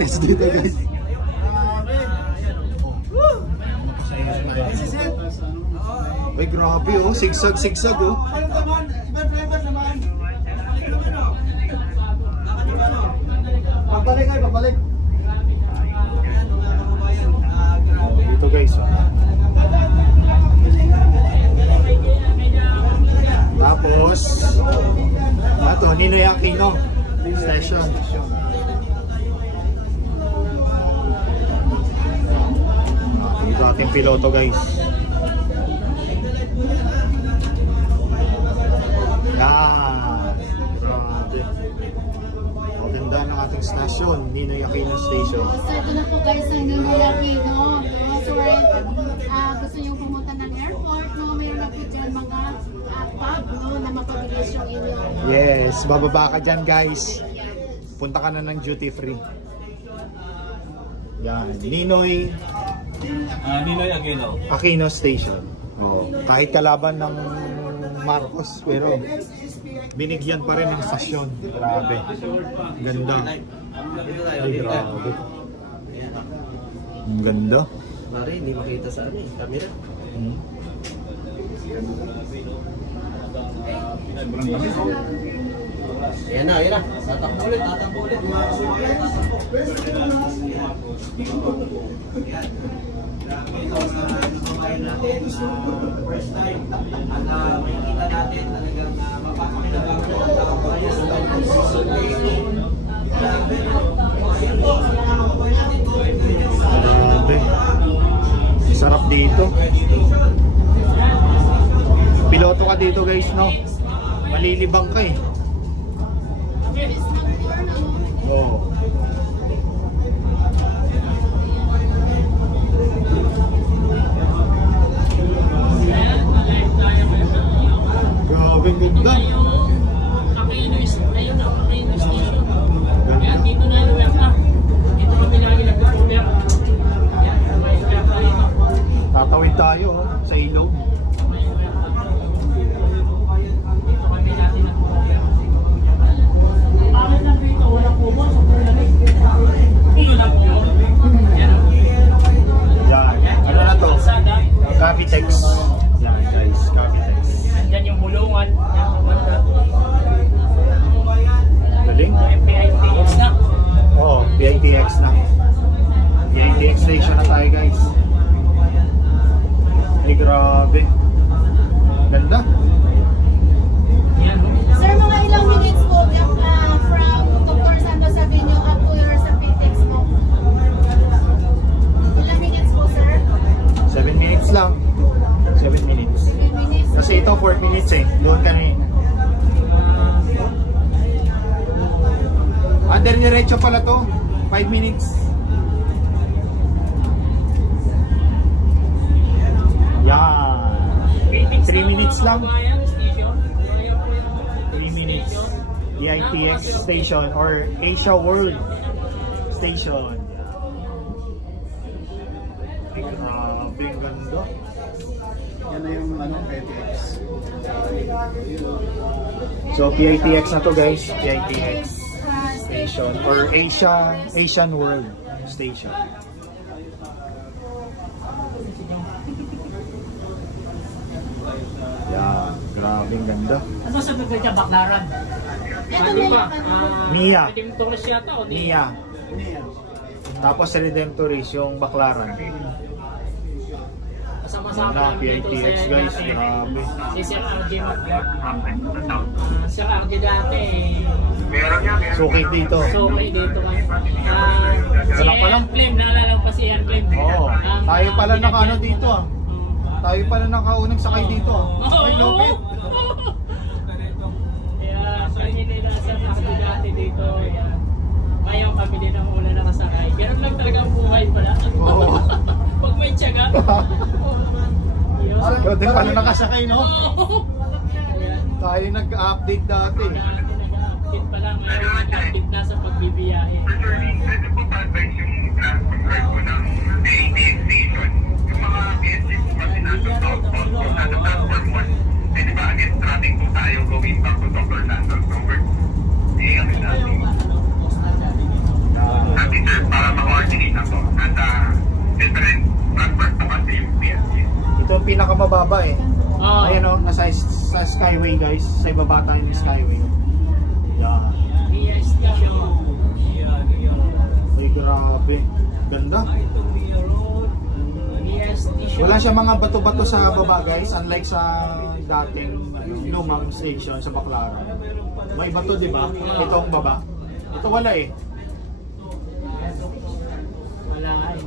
test dito guys. Ay grabe oh, sigsag oh. Pabalik kayo, pabalik. Dito guys oh. Tapos ito, Ninoy Aquino Station. Ito ating piloto guys. Maganda ng ating station, Ninoy Aquino Station. So ito na po guys ang Ninoy Aquino. So gusto nyo pumunta ng airport, no? Mayroon na po dyan mga pub, no? Na mapabilis yung inyong... Yes, bababa ka dyan guys. Punta ka na ng duty free. Yan, Ninoy Aquino Station. Oh, kahit kalaban ng Marcos, pero binigyan pa rin ng stasyon. Grabe. Ganda. Ay, grabe. Ang ganda. Mari, hindi makita sa camera. Ayan na, ayan na. Tatakbo ulit, tatakbo ulit. First time, at makikita natin talagang mapapakinabago ang kabayan sa Taiwan Season 8. Sarap dito. Piloto ka dito guys, no? Malilibang ka eh. Oh. Grabe ganda. Aquino ayun na, Aquino Station. Kaya dito na yung web app. Dito kami lagi nag-cover. Tatawid tayo sa ilog. Dito kami natin nag-cover. Amin lang dito, walang kubo. Sobrang lamig. Walang kubo. Yan. Ano na to? Cavitex. Yan guys, Cavitex. Yan yung bulungan. Galing. Yung PITX na. Oo, PITX na. PITX station na tayo guys. Ay grabe. Ganda. Yan. Sir, mga ilang minutes po from Dr. Santos Sabino up to your sa PTEX mo? Ilang minutes po, sir? 7 minutes lang. 7 minutes. 7 minutes. Kasi ito 4 minutes eh. Doon kami. Diretso pala to. 5 minutes. Yan. 3 minutes lang. 3 minutes. PITX station or Asia World Station. Grabe, ganda. Yan na yung PITX. So PITX na to guys. PITX Station or Asian World Station. Yan, grabing ganda. Ano sa pagkakita Baklaran? Ito ba? Mia. Redemptoris yata o di? Mia. Tapos Redemptoris yung Baklaran. Sama-sama na PITX guys, grabe. Si Sir RJ Magdor. Sir RJ dati Sukit dito. so may dito nga. Si Wala pa lang. Ian Flem, naalala ko pa si Ian Flem. Oo. Tayo pala nakaano dito ah. Tayo pala nakaunang sakay dito ah. Ay, lupit. Kaya kami nila sa RJ dati dito. Ngayon kami din ang una nakasakay. Ganun lang talaga ang buhay pala. Oo. Pag may tiyaga. Ikaw din pala nakasakay, no? Tayo nag-update dati. Nag-update pa lang. Ngayon nag-update na sa pagbibiyahe. Pwede po pa-advise yung transport ko ng PITX station. Yung mga PSX po kasi nasa southbound po na platform 1. Pwede ba against traffic po tayo going back to Dr. Santos over? Ano natin? Happy sir, pinakamababa eh. Oo. Ayan o, nasa sa Skyway guys. Sa ibaba tayo ng Skyway. Yan. Via station. Ay, grabe. Ganda. Via station. Wala siya mga bato-bato sa baba guys. Unlike sa dating lumang station sa Baclaran. May bato diba? Ito ang baba. Ito wala eh. Wala eh.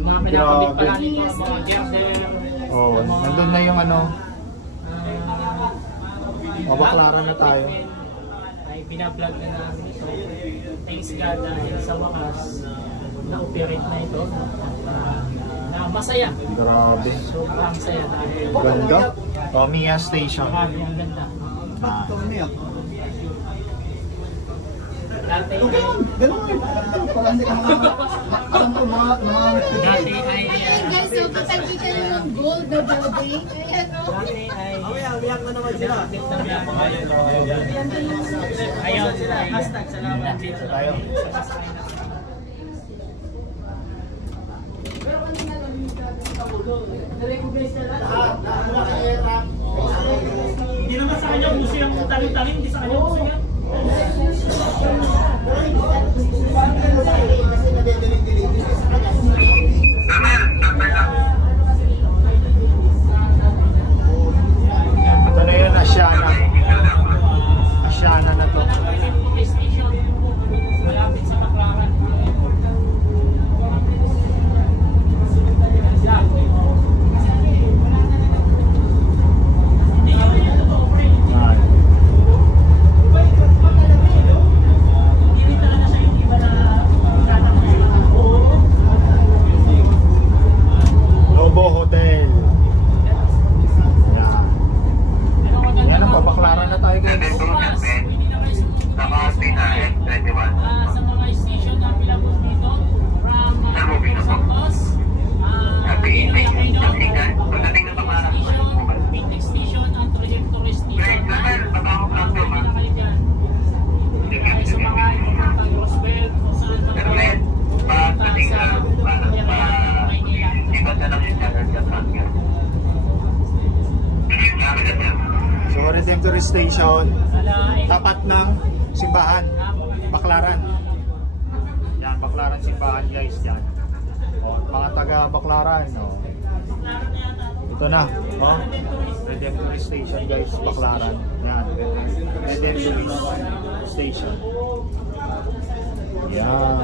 Yung mga pinakabit pala nito, mga girder. Oh, nandun na yung ano. Baclaran na tayo. Ay pinablog na namin ito. Thanks God dahil sa wakas na-operate na ito. Na masaya. Grabe. Sobrang saya dahil Ganda. Tamiya Station. marami ang ganda. Ah. Dati ay Guys, so katagita nyo ng gold na building. Ayan o. dati ay Umiyak na naman sila. ayun sila. Hashtag salamat dito Tayo. Hindi naman sa kanya uso yung taling-taling, hindi sa kanya uso yan. Ito na yun, Asiana. Asiana na to. Station, malapit sa Baclaran. Ah. Lobo Hotel. Yan. Yan ang Baclaran na tayo guys. Sa mga station na pilabot dito, from Santos, Pitex Station, ang trajectory station. Ay sa mga Immortal Roosevelt, kung saan So Redemptory Station, tapat ng simbahan, Baclaran. Yan, Baclaran simbahan guys, yan. O, mga taga Baclaran, no. Ito na, oh. Redemptory Station guys, Baclaran. Yan, Redemptory Station. Yan.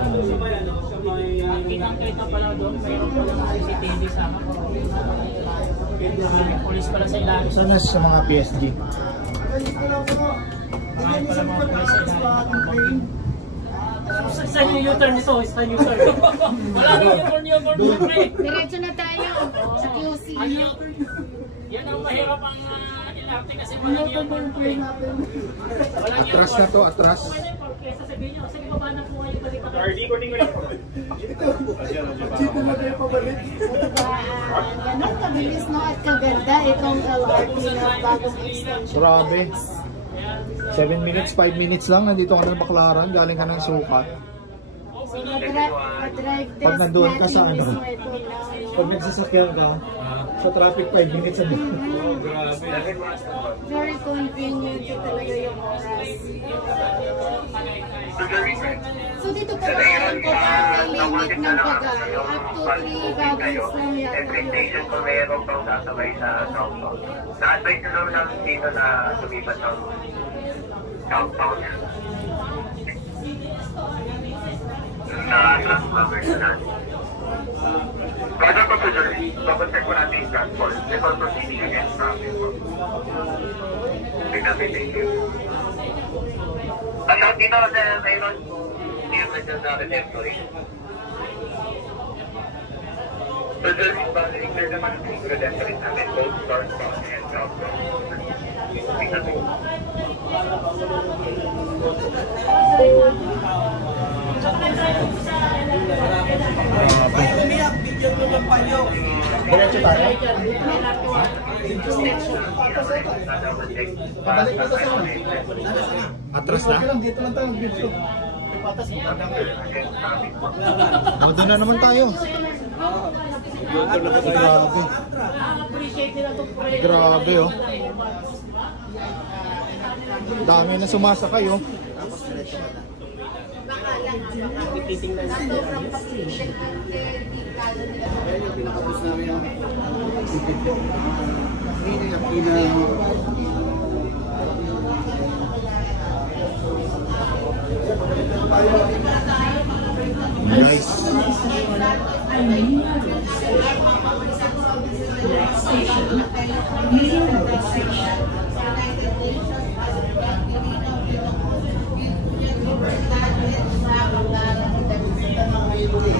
Kita pala doon, mayroon pala ng CCTV sa akin. May police pala sa ilalim. So na sa mga PSG. Marami pala mga police sa ilalim. Saan yung U-turn nito? Saan yung U-turn? Wala nang U-turn pre. Diretso na tayo sa QC. Yan ang mahirap ang ilarte kasi walang U-turn pre. Atras na to, atras. Kesa sabihin nyo, sige baba na po kayo balik. Ganun kabilis no at kaganda itong LRT na bagong extension. Grabe. 7 minutes, 5 minutes lang. Nandito ka ng Baclaran. Galing ka ng Sukat. So na-drive test Pag nandoon ka sa natin ano? mismo ito lang. Pag nagsasakyan ka, sa traffic 5 minutes na dito. Very convenient ito talaga yung oras. So dito po parang po parang may limit ng bagal. Up to 3 wagons lang yan. Expectation ko mayroon pang sasabay sa Southbound. Na-advise na naman namin dito na lumipat ng Southbound. Sa truck numbers na natin. Bago ko sa journey, babantay ko natin yung transport before proceeding against traffic. Thank you. At dito sa mayroon near na redemptory. So during balancing, there's naman yung redemptory namin, both northbound and southbound. Umiyak, video mo ng palyo. Diretso tayo. Pabalik mo sa Atras na? Dito lang tayo, dito. O, doon na naman tayo. Grabe. Grabe, oh. Dami na sumasakay, oh. Nice.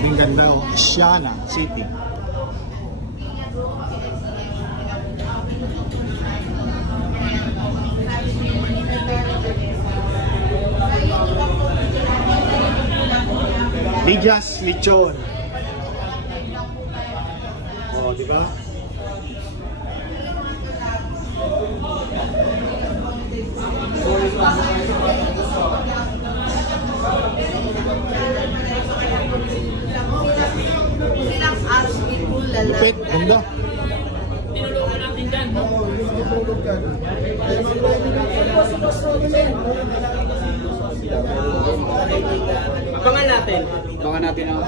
Ang ganda, oh. Siana City. Lijas Lechon. Oh, di ba? Lupit, ganda. Tinulungan natin dyan. Abangan natin. Abangan natin ang...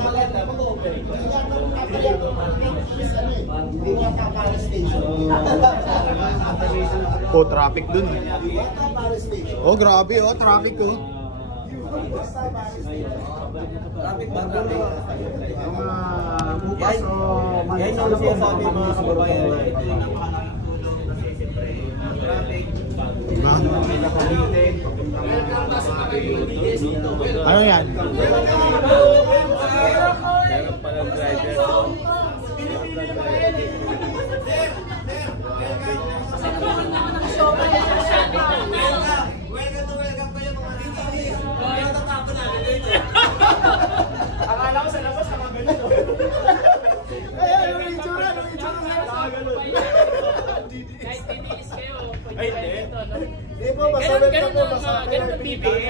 Oh, traffic dun. Oh, grabe, oh, traffic, oh. Traffic ba? Traffic? Bukas o yan yung lang po sa amin mga kababayan. Ito yung Ano yan? meron palang driver. Akala ko sa labas nakaganon. Ay, ano yung itsura? Ano yung itsura sa'yo? Nakaganon. Kahit tiniis kayo, Ay, pwede tayo dito, no? Hindi po, masabit na po. Ganun ang bibig.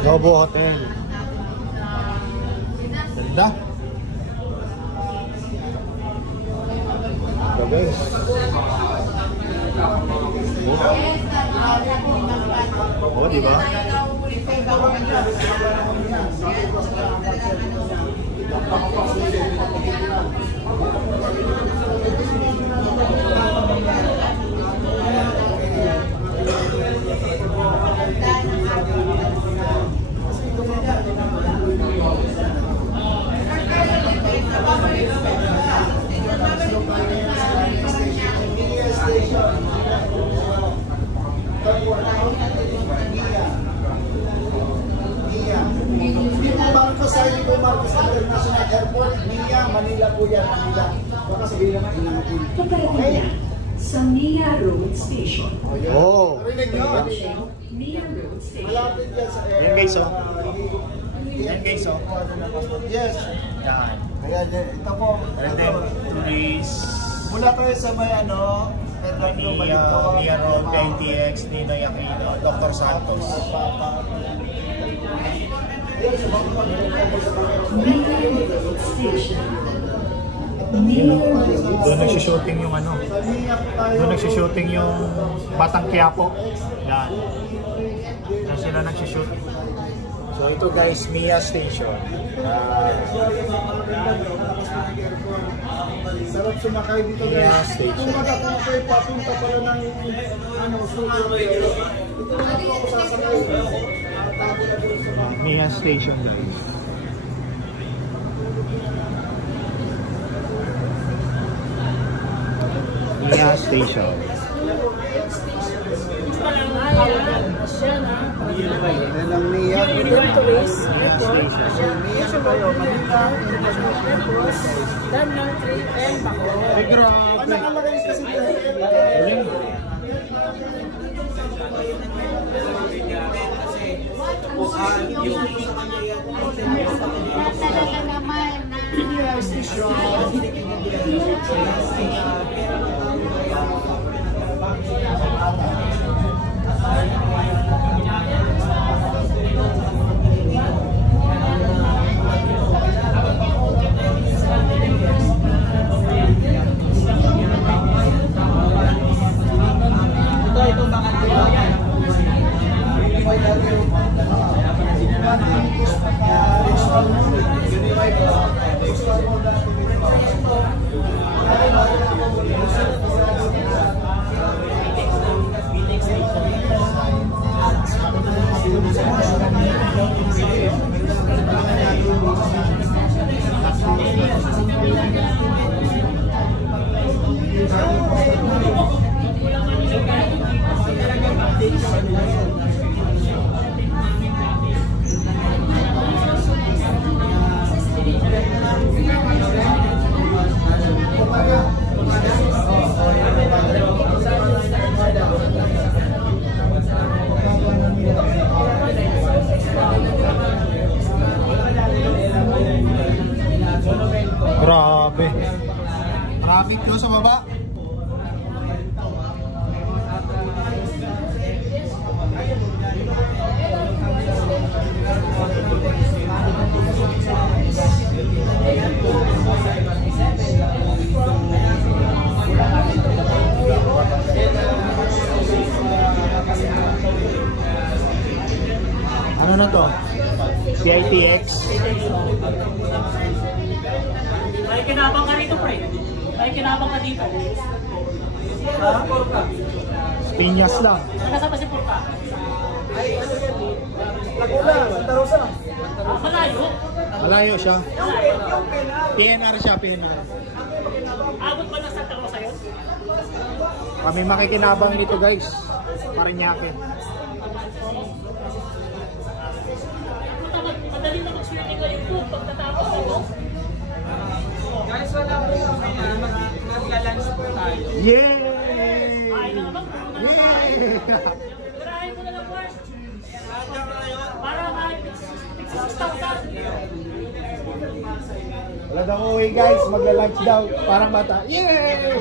Novo Hotel. Ganda. Guys. Oh, di ba? Marcos International Airport, Mia, Manila po yan, Manila. Baka sabihin naman, inamutin. Kabaraya sa Mia Road Station. Oh. Rinig nyo. Mia Road Station. Malapit yan sa air. Yan guys, oh. Yan guys, oh. Yes. Yan. Ayan, ito po. And then, please. Mula kayo sa may ano, Fernando Balito. Mia Road, KTX, Ninoy Aquino, Dr. Santos. Mia Road Station. Mia Road. Doon nagsishooting yung ano. Doon nagsishooting yung Batang Quiapo. Yan. Doon sila nagsishooting. So ito guys, Mia Station. Sarap sumakay dito Mia guys. Station. Kung magkakong kayo papunta pala ng ano, studio. Ito na po ako sasakay. Mia Station guys. Mia Station. Yan ang Mia. Ay, grabe. Nakalagay kasi Galing. Kasi yung Linya Station. Itong baka Grabe. Traffic yun sa baba. Ano na to? PITX? May kinabang ka rito, pre. May kinabang ka dito. Ha? Piñas lang. Nakasama si Purka. Laguna, Santa Rosa. Malayo. Malayo siya. PNR siya, PNR. Abot pa ng Santa Rosa yun? Kami makikinabang nito guys. Parañaque. Madali na mag-swimming ngayon po pagkatapos ito. Guys, wala po kami magla-lunch po tayo. Yay! Ay na naman. Yay! Tirahin ko na lang, Wars. Para mag-6,000. Wala daw uwi guys, magla-lunch daw. Parang bata. Yay!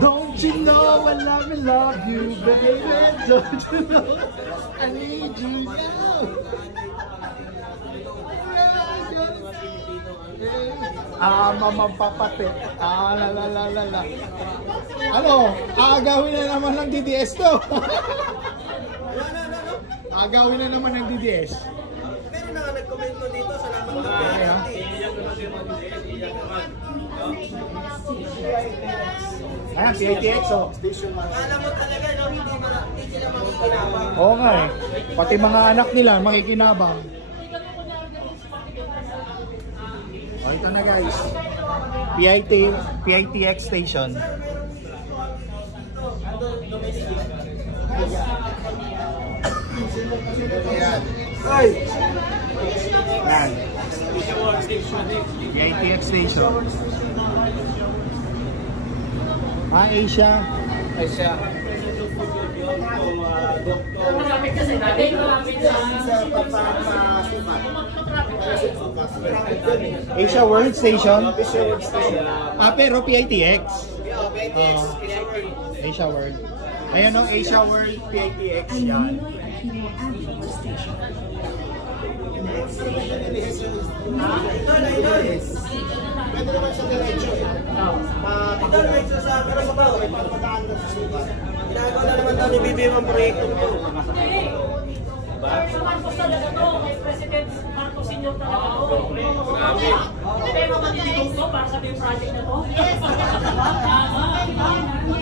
Don't you know I love you, baby? Don't you know I need you now? Mamapapate. La la la la la. Ano? Aagawin na naman ng DDS to. Aagawin na naman ng DDS. Meron na nga nag-komento dito, salamat po. Ayan, PITX oh. Alam mo talaga, no, hindi sila makikinabang. Oo nga eh. Pati mga anak nila makikinabang. Oh, ito na guys. PITX station. Ayan. Ayan. PITX station. Asia. Asia. Malapit kasi natin. Malapit sa Asia World Station. Asia World Station. Pero PITX. PITX. Asia World. Ayan o, Asia World PITX yan. Pwede naman sa diretso eh. Diretso sa pero sa bawo. Ginagawa na naman daw ni BBM ang proyekto nito. Sa Marcos talaga to, kay President Marcos Sr. talaga to. Hindi tayo matititong to para sa yung project na to.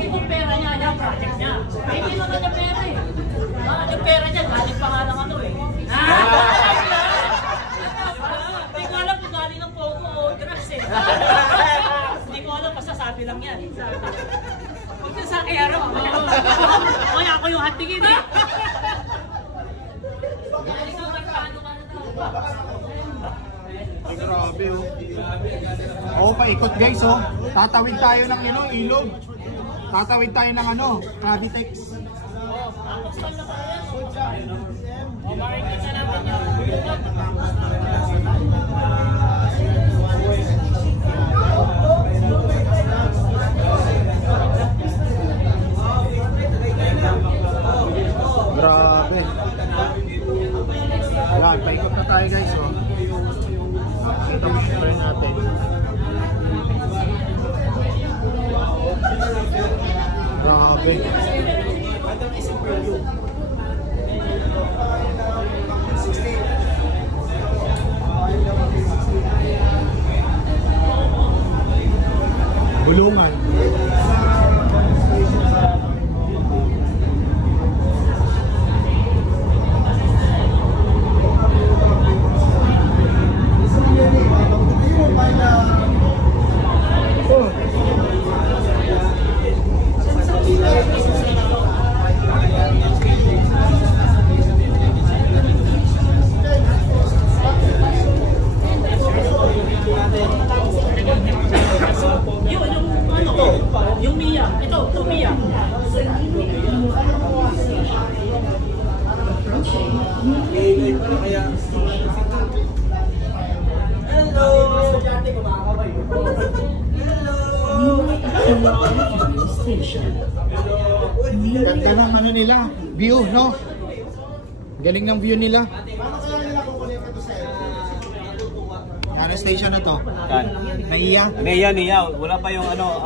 Yung pera niya, yung project niya. Hindi naman niya pera eh. Yung pera niya, galing pa nga ng ano eh. Hindi ko alam kung galing ng Pogo o drugs eh. Hindi ko alam, basta sabi lang yan. Huwag na sa akin, araw. Kaya ako yung hatingin eh. Ay, grabe oh. Oo, paikot guys oh. Tatawid tayo ng ilog. Tatawid tayo ng Cavitex. Makikita naman yung Grabe. Ayan, paikot na tayo guys. Oh. Kita mo share natin. Grabe. Bulungan. yung Mia. Ito Mia. Ganda ng ano nila, view, no? Galing ng view nila. Ano station na to? Naiya? Niya. Wala pa yung ano,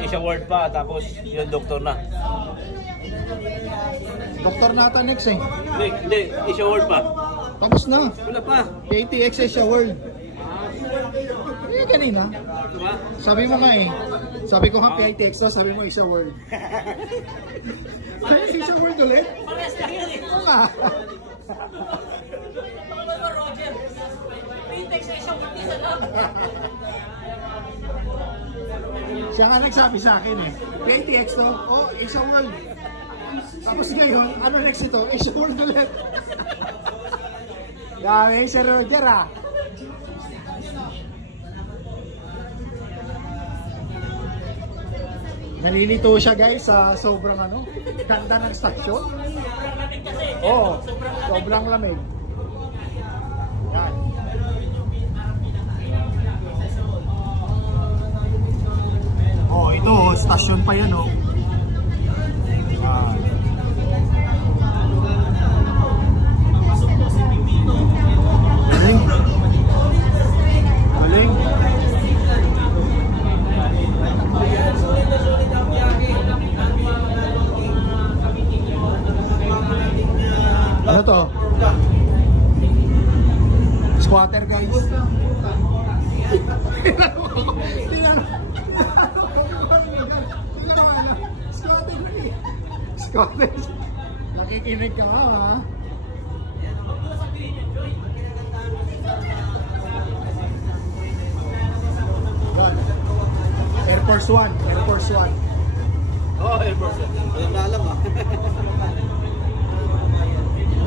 Asia World pa, tapos yung doktor na. Doktor na ito next eh. Hindi, Asia World pa. Tapos na. Wala pa. KTX Asia World. Eh, kanina. Diba? Sabi mo nga eh. Sabi ko nga KTX to, sabi mo Asia World. Kaya Asia World ulit? Pares lang yan eh. Oo nga. Roger. Pintex na siya pati sa lab. Siya nga nagsabi sa akin eh. KTX to, oh, Asia World. Tapos ngayon, ano next ito? Asia World ulit. Dami, Sir Roger ah. Nalilito siya guys sa sobrang ano, ganda ng stasyon. Oo, sobrang lamig. Yan. Oh, ito stasyon pa yan oh. Galing. Galing. Ano to? Squatter guys. Squatter. Nakikinig ka ba ha? Air Force One. Air Force One. Oh, Air Force One. Alam na alam ah.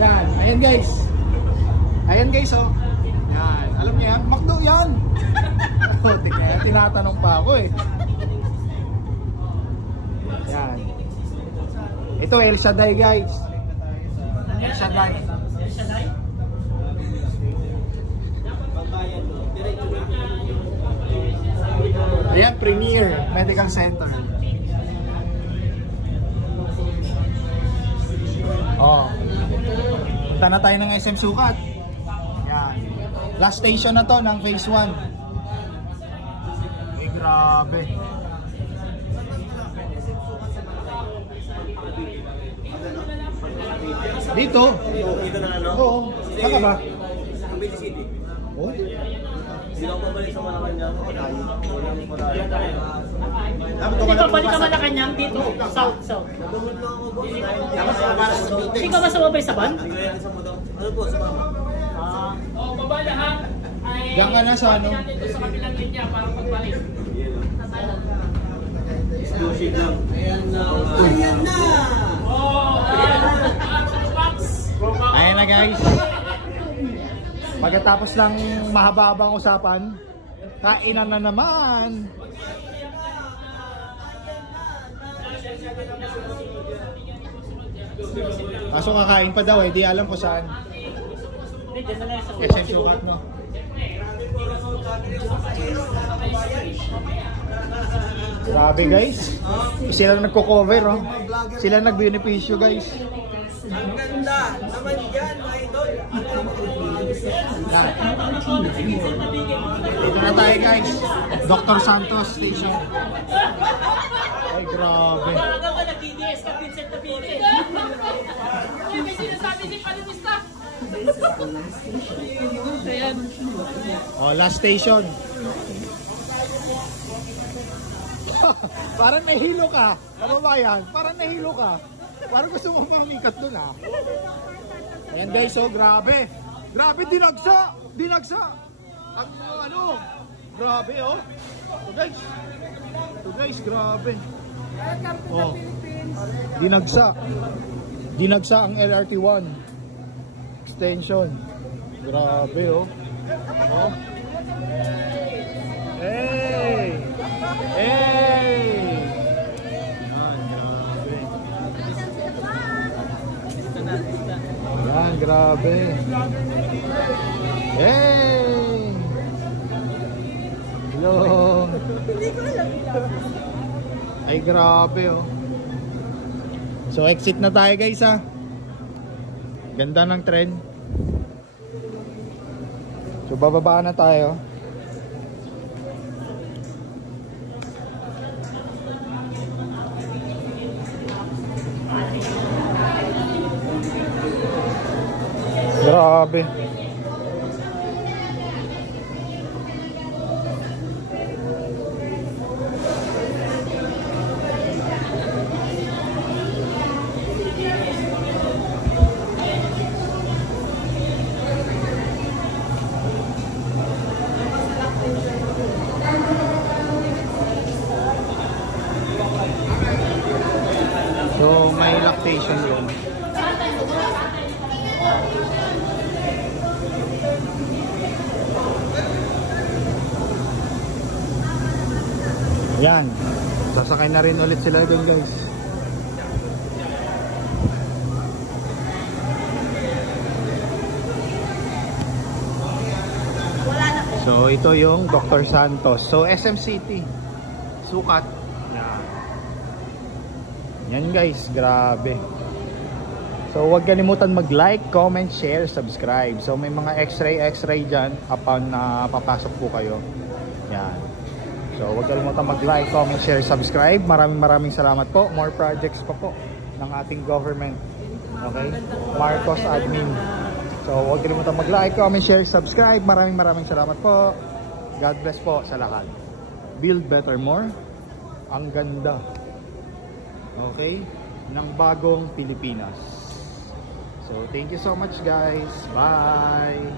Yan, ayan guys. Ayan guys oh. Yan, alam niyo yan, McDo yan. Oh, tinatanong pa ako eh. Yan. Ito El Shaddai guys. El Shaddai. El Shaddai? Ayan, Premier Medical Center. Oh. Punta na tayo ng SM Sukat. Yan. Last station na to ng phase 1. Eh, grabe. Dito? Dito na ano? Oo. Saka ba? Cavite City. Oh. Hindi ako babalik sa Malacanang. Hindi ka balik ka Malacanang dito. South. Hindi ka ba sumabay sa van? Ano po, sa mama? Oo, baba lahat. Diyan ka na sa ano? Dito sa kabilang linya para pagbalik. Exclusive lang. Ayan na. Ayan na guys. Pagkatapos ng mahaba-habang usapan, kainan na naman. Kaso kakain pa daw eh, di alam ko saan. Hindi, dyan na lang sa SM Sukat, no? Grabe guys. Sila nagko-cover, oh. Sila nag-benepisyo guys. Ang ganda naman yan, idol. Dito na tayo guys. Dr. Santos Station. Ay grabe. Baga ba nag-DDS ka, Vincent na Pili? May sinasabi si Panumista. Ayan. Oh, last station. Parang nahilo ka. Kababayan, parang nahilo ka. Parang gusto mo pumikat doon ah. Ayan guys, oh grabe. Grabe, dinagsa. Dinagsa. Ang ano. Grabe oh. Ito guys, grabe. Oh. Dinagsa. Dinagsa ang LRT1 extension. Grabe oh. Oh. Hey! Hey! Yan, grabe. Hey! Hello! Ay, grabe oh. So, exit na tayo guys ha. Ganda ng tren. So, bababa na tayo. Grabe. So, may lactation yun. Yan. Sasakay na rin ulit sila doon guys. So, ito yung Dr. Santos. So, SM City. Sukat. Yan guys, grabe. So huwag kalimutan mag-like, comment, share, subscribe. So may mga x-ray dyan upon na papasok po kayo. Yan. So huwag kalimutan mag-like, comment, share, subscribe. Maraming salamat po. More projects pa po ng ating government. Okay? Marcos Admin. So huwag kalimutan mag-like, comment, share, subscribe. Maraming salamat po. God bless po sa lahat. Build better more. Ang ganda. Okay, ng bagong Pilipinas. So, thank you so much guys. Bye!